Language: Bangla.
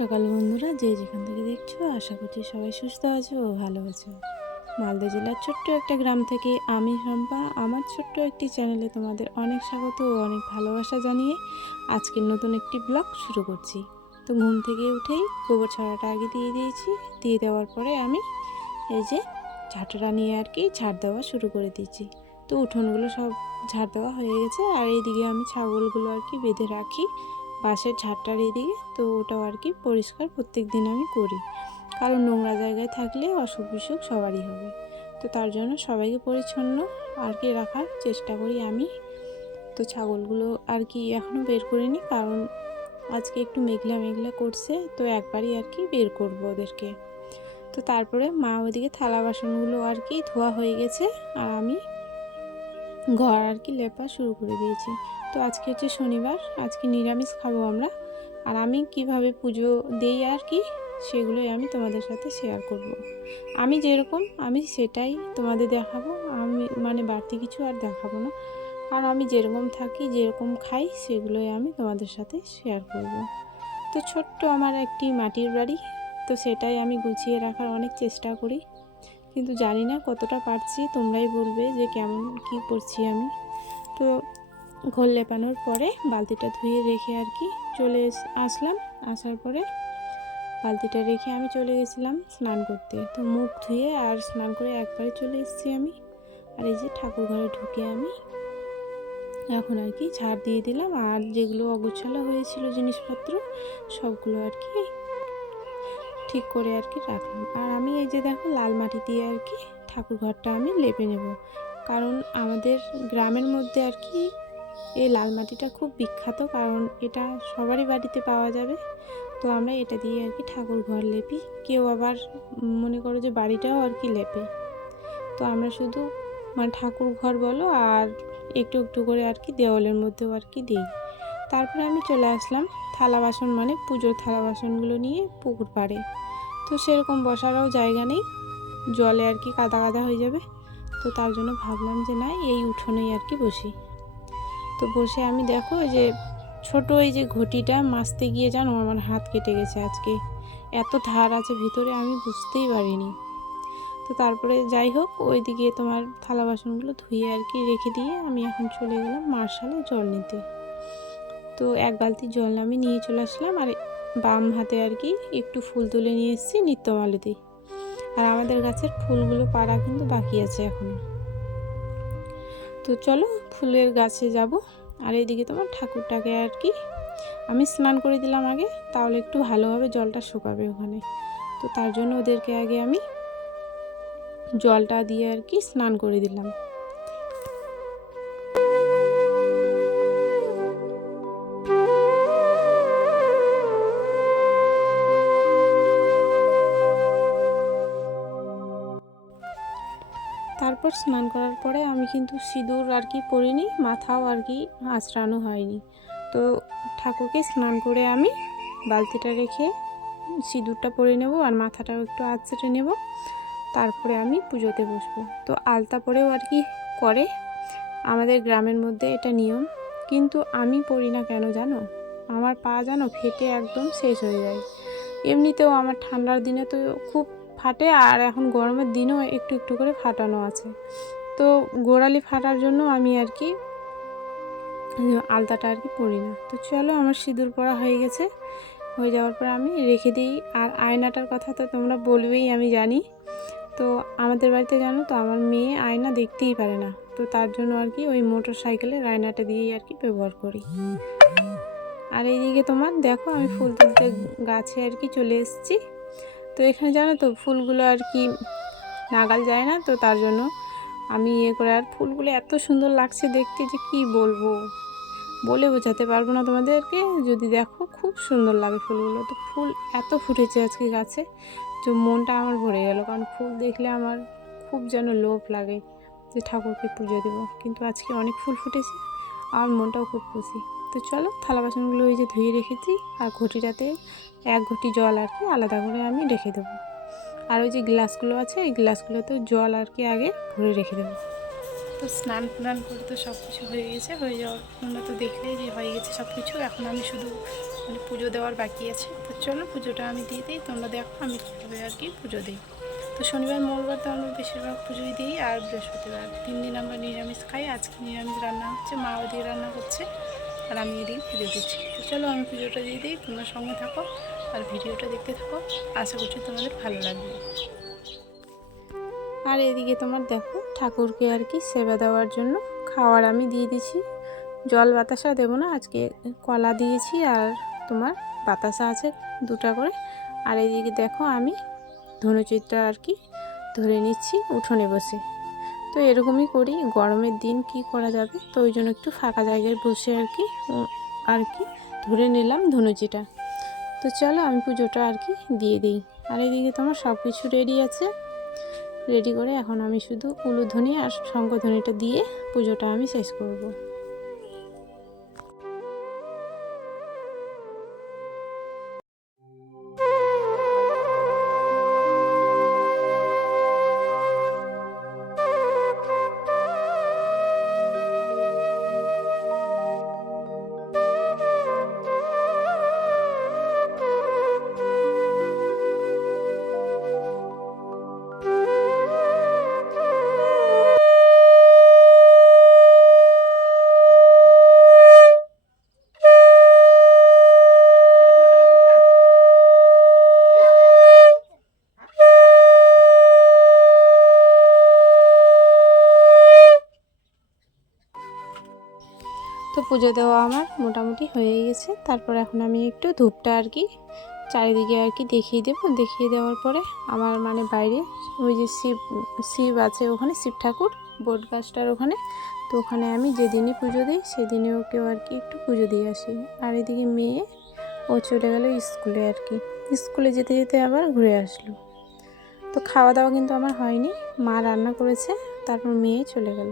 সকাল বন্ধুরা, যে যেখান থেকে দেখছো আশা করছি সবাই সুস্থ আছো ও ভালো আছো। মালদা জেলার ছোট্ট একটা গ্রাম থেকে আমি শম্পা আমার ছোট্ট একটি চ্যানেলে তোমাদের অনেক স্বাগত ও অনেক ভালোবাসা জানিয়ে আজকের নতুন একটি ব্লগ শুরু করছি। তো ঘুম থেকে উঠেই গোবর ছড়াটা আগে দিয়ে দিয়েছি। দিয়ে দেওয়ার পরে আমি এই যে ঝাঁটাটা নিয়ে আর কি ঝাড় দেওয়া শুরু করে দিয়েছি। তো উঠোনগুলো সব ঝাড় দেওয়া হয়ে গেছে। আর এইদিকে আমি ছাগলগুলো আর কি বেঁধে রাখি বাঁশের ঝাড়টার এদিকে। তো ওটাও আর কি পরিষ্কার প্রত্যেক দিন আমি করি, কারণ নোংরা জায়গায় থাকলে অসুখ বিসুখ সবারই হবে। তো তার জন্য সবাইকে পরিচ্ছন্ন আর কি রাখার চেষ্টা করি আমি। তো ছাগলগুলো আর কি এখনও বের করিনি, কারণ আজকে একটু মেঘলা মেঘলা করছে, তো একবারই আর কি বের করবো ওদেরকে। তো তারপরে মা ওদিকে থালা বাসনগুলো আর কি ধোয়া হয়ে গেছে, আর আমি ঘর আর কি লেপা শুরু করে দিয়েছি। তো আজকে হচ্ছে শনিবার, আজকে নিরামিষ খাবো আমরা। আর আমি কিভাবে পুজো দেই আর কি সেগুলোই আমি তোমাদের সাথে শেয়ার করব। আমি যেরকম আমি সেটাই তোমাদের দেখাবো, আমি মানে বাড়তি কিছু আর দেখাবো না। আর আমি যেরকম থাকি যেরকম খাই সেগুলোই আমি তোমাদের সাথে শেয়ার করব। তো ছোট্ট আমার একটি মাটির বাড়ি, তো সেটাই আমি গুছিয়ে রাখার অনেক চেষ্টা করি, কিন্তু জানি না কতটা পারছি, তোমরাই বলবে যে কেমন কি করছি আমি। তো ঘর লেপানোর পরে বালতিটা ধুয়ে রেখে আর কি চলে আসলাম। আসার পরে বালতিটা রেখে আমি চলে গেছিলাম স্নান করতে। তো মুখ ধুয়ে আর স্নান করে একবারে চলে এসেছি আমি। আর এই যে ঠাকুর ঘরে ঢুকে আমি এখন আর কি ঝাড় দিয়ে দিলাম, আর যেগুলো অগোছালো হয়েছিল জিনিসপত্র সবগুলো আর কি ঠিক করে আর কি রাখলাম। আর আমি এই যে দেখো লাল মাটি দিয়ে আর কি ঠাকুর ঘরটা আমি লেপে নেব, কারণ আমাদের গ্রামের মধ্যে আর কি এই লাল মাটিটা খুব বিখ্যাত, কারণ এটা সবারই বাড়িতে পাওয়া যাবে। তো আমরা এটা দিয়ে আর কি ঠাকুর ঘর লেপি। কেউ আবার মনে করো যে বাড়িটাও আর কি লেপে। তো আমরা শুধু মানে ঠাকুর ঘর বলো আর একটু একটু করে আর কি দেওয়ালের মধ্যেও আর কি দিই। তারপরে আমি চলে আসলাম থালা বাসন মানে পুজোর থালা বাসনগুলো নিয়ে পুকুর পাড়ে। তো সেরকম বসারও জায়গা নেই, জলে আর কি কাদা কাদা হয়ে যাবে। তো তার জন্য ভাবলাম যে না, এই উঠোনেই আর কি বসি। তো বসে আমি দেখো যে ছোট এই যে ঘটিটা মাজতে গিয়ে জানো আমার হাত কেটে গেছে আজকে। এত ধার আছে ভিতরে আমি বুঝতেই পারিনি। তো তারপরে যাই হোক, ওইদিকে তোমার থালা বাসনগুলো ধুয়ে আর কি রেখে দিয়ে আমি এখন চলে গেলাম মার্শালে জল নিতে। তো এক বালতি জল আমি নিয়ে চলে আসলাম, আর বাম হাতে আর কি একটু ফুল তুলে নিয়ে এসেছি নিত্যমালতি। আর আমাদের গাছের ফুলগুলো পাড়া কিন্তু বাকি আছে এখনো। তো চলো ফুলের গাছে যাব। আর এইদিকে তোমার ঠাকুরটাকে আর কি আমি স্নান করে দিলাম আগে, তাহলে একটু ভালোভাবে জলটা শুকাবে ওখানে। তো তার জন্য ওদেরকে আগে আমি জলটা দিয়ে আর কি স্নান করে দিলাম। তারপর স্নান করার পরে আমি কিন্তু সিঁদুর আর কি পরিনি, মাথাও আর কি আঁচড়ানো হয়নি। তো ঠাকুরকে স্নান করে আমি বালতিটা রেখে সিঁদুরটা পরে নেব আর মাথাটাও একটু আঁচড়ে নেব। তারপরে আমি পুজোতে বসবো। তো আলতা পরেও আর কি করে আমাদের গ্রামের মধ্যে, এটা নিয়ম। কিন্তু আমি পরি না কেন জানো, আমার পা জানো ফেটে একদম শেষ হয়ে যায়। এমনিতেও আমার ঠান্ডার দিনে তো খুব ফাটে, আর এখন গরমের দিনেও একটু একটু করে ফাটানো আছে। তো গোড়ালি ফাটার জন্য আমি আর কি আলতাটা আর কি পরি না। তো চলো আমার সিঁদুর পরা হয়ে গেছে, হয়ে যাওয়ার পর আমি রেখে দিই। আর আয়নাটার কথা তো তোমরা বলবেই আমি জানি। তো আমাদের বাড়িতে জানো তো আমার মেয়ে আয়না দেখতেই পারে না, তো তার জন্য আর কি ওই মোটর সাইকেলের আয়নাটা দিয়েই আর কি ব্যবহার করি। আর এইদিকে তোমার দেখো আমি ফুল তুলতে গাছে আর কি চলে এসেছি। তো এখানে জানো তো ফুলগুলো আর কি নাগাল যায় না, তো তার জন্য আমি করে, আর ফুলগুলো এত সুন্দর লাগছে দেখতে যে কি বলবো, বলে বোঝাতে পারবো না তোমাদেরকে। যদি দেখো খুব সুন্দর লাগে ফুলগুলো। তো ফুল এত ফুটেছে আজকে গাছে যে মনটা আমার ভরে গেল, কারণ ফুল দেখলে আমার খুব যেন লোভ লাগে যে ঠাকুরকে পুজো দেবো। কিন্তু আজকে অনেক ফুল ফুটেছে, আমার মনটাও খুব খুশি। তো চলো থালা বাসনগুলো ওই যে ধুয়ে রেখেছি, আর ঘটিটাতে এক ঘটি জল আর কি আলাদা করে আমি রেখে দেবো। আর ওই যে গ্লাসগুলো আছে এই গ্লাসগুলোতেও জল আর কি আগে ভরে রেখে দেবো। তো স্নান টান করে তো সব কিছু হয়ে গেছে, হয়ে যাওয়ার তোমরা তো দেখলেই যে হয়ে গেছে সব কিছু। এখন আমি শুধু মানে পুজো দেওয়ার বাকি আছে। তো চলো পুজোটা আমি দিয়ে দিই, তোমরা দেখো আমি কীভাবে আর কি পুজো দিই। তো শনিবার মঙ্গলবার তো আমরা বেশিরভাগ পুজোই দিই, আর বৃহস্পতিবার 3 দিন আমরা নিরামিষ খাই। আজকে নিরামিষ রান্না হচ্ছে, মা ওদিকে রান্না করছে আর আমি এদিকে পুজো দিচ্ছি। তো চলো আমি পুজোটা দিয়ে দিই, তোমরা সঙ্গে থাকো আর ভিডিওটা দেখতে থাকো, আশা করছি তোমাদের ভালো লাগবে। আর এদিকে তোমার দেখো ঠাকুরকে আর কি সেবা দেওয়ার জন্য খাওয়ার আমি দিয়ে দিচ্ছি। জল বাতাসা দেবো না, আজকে কলা দিয়েছি আর তোমার বাতাসা আছে 2টা করে। আর এদিকে দেখো আমি ধনুচিত্রা আর কি ধরে নিচ্ছি উঠোনে বসে। তো এরকমই করি, গরমের দিন কি করা যাবে, তো ওই জন্য একটু ফাঁকা জায়গায় বসে আর কি ধরে নিলাম ধনুচিটা। তো চলো আমি পুজোটা আর কি দিয়ে দিই। আর এদিকে তোমার সব কিছু রেডি আছে, রেডি করে এখন আমি শুধু উলুধ্বনি আর শঙ্খধ্বনিটা দিয়ে পুজোটা আমি শেষ করব। তো পুজো দেওয়া আমার মোটামুটি হয়ে গেছে। তারপর এখন আমি একটু ধূপটা আর কি চারিদিকে আর কি দেখিয়ে দেবো। দেখিয়ে দেওয়ার পরে আমার মানে বাইরে ওই যে শিব আছে, ওখানে শিব ঠাকুর বট গাছটার ওখানে, তো ওখানে আমি যেদিনই পুজো দিই সেদিনে ওকেও আর কি একটু পুজো দিয়ে আসি। আর এদিকে মেয়ে ও চলে গেল স্কুলে আর কি, স্কুলে যেতে যেতে আবার ঘুরে আসলো। তো খাওয়া দাওয়া কিন্তু আমার হয়নি, মা রান্না করেছে, তারপর মেয়ে চলে গেল।